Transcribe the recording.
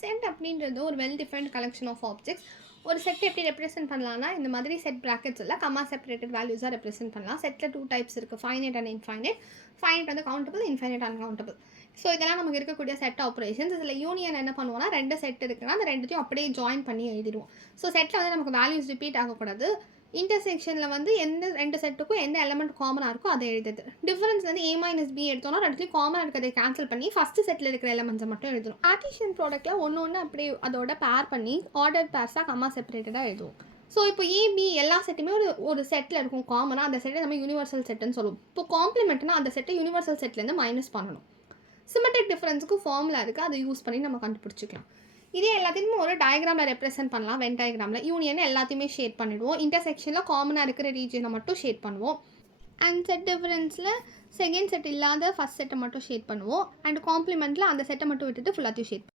Set அப்படின்றது ஒரு well defined collection of objects. ஒரு செட் எப்படி ரெப்ரசென்ட் பண்ணலாம்னா, இந்த மாதிரி செட் பிராக்கெட்ஸ் இல்லை கமா செப்பரேட்டட் வேல்யூஸாக ரெப்ரசென்ட் பண்ணலாம். செட்டில் 2 டைப்ஸ் இருக்குது, ஃபைனைட் அண்ட் இன்ஃபைனைட். ஃபைனைட் வந்து கவுண்டபிள், இன்ஃபைனைட் அன்கவுண்டபிள். ஸோ இதெல்லாம் நமக்கு இருக்கக்கூடிய செட் ஆப்ரேஷன்ஸ். இதில் யூனியன் என்ன பண்ணுவோம்னா, 2 செட் இருக்குன்னா அந்த ரெண்டுத்தையும் அப்படியே ஜாயின் பண்ணி எழுதிடுவோம். ஸோ செட்டில் வந்து நமக்கு வேல்யூஸ் ரிப்பீட் ஆகக்கூடாது. இன்டர்செக்ஷனில் வந்து எந்த 2 செட்டுக்கும் எந்த எலமெண்ட் காமனாக இருக்கோ அதை எழுதுது. டிஃபரன்ஸ் வந்து a மைனஸ் பி எடுத்தோம்னா ரெண்டுத்தையும் காமனாக இருக்கிறதை கேன்சல் பண்ணி ஃபஸ்ட்டு செட்டில் இருக்கிற எலமெண்ட்ஸை மட்டும் எழுதணும். கார்ட்டீசியன் ப்ராடக்ட்டில் ஒன்று அப்படியே அதோட பேர் பண்ணி ஆர்டர் பேர்ஸாக கமா செப்பரேட்டடாக எழுதுவோம். ஸோ இப்போ ஏபி எல்லா செட்டுமே ஒரு செட்டில் இருக்கும் காமனாக. அந்த செட்டை நம்ம யூனிவர்சல் செட்டுன்னு சொல்லுவோம். இப்போ காம்ப்ளிமெண்ட்னா அந்த செட்டை யூனிவர்சல் செட்லேருந்து மைனஸ் பண்ணணும். சிமெட்ரிக் டிஃபரன்ஸுக்கு ஃபார்முலா இருக்குது, அதை யூஸ் பண்ணி நம்ம கண்டுபிடிச்சிக்கலாம். இதே எல்லாத்தையுமே ஒரு டயக்ராமில் ரெப்ரசென்ட் பண்ணலாம். வென் டயக்ராமில் யூனியன் எல்லாத்தையுமே ஷேட் பண்ணிவிடுவோம். இன்டர்செக்ஷனில் காமனாக இருக்கிற ரீஜனை மட்டும் ஷேட் பண்ணுவோம். அண்ட் செட் டிஃபரன்ஸில் செகண்ட் செட் இல்லாத ஃபஸ்ட் செட்டை மட்டும் ஷேட் பண்ணுவோம். அண்ட் காம்ப்ளிமெண்ட்டில் அந்த செட்டை மட்டும் விட்டுட்டு ஃபுல்லாத்தையும் ஷேட் பண்ணுவோம்.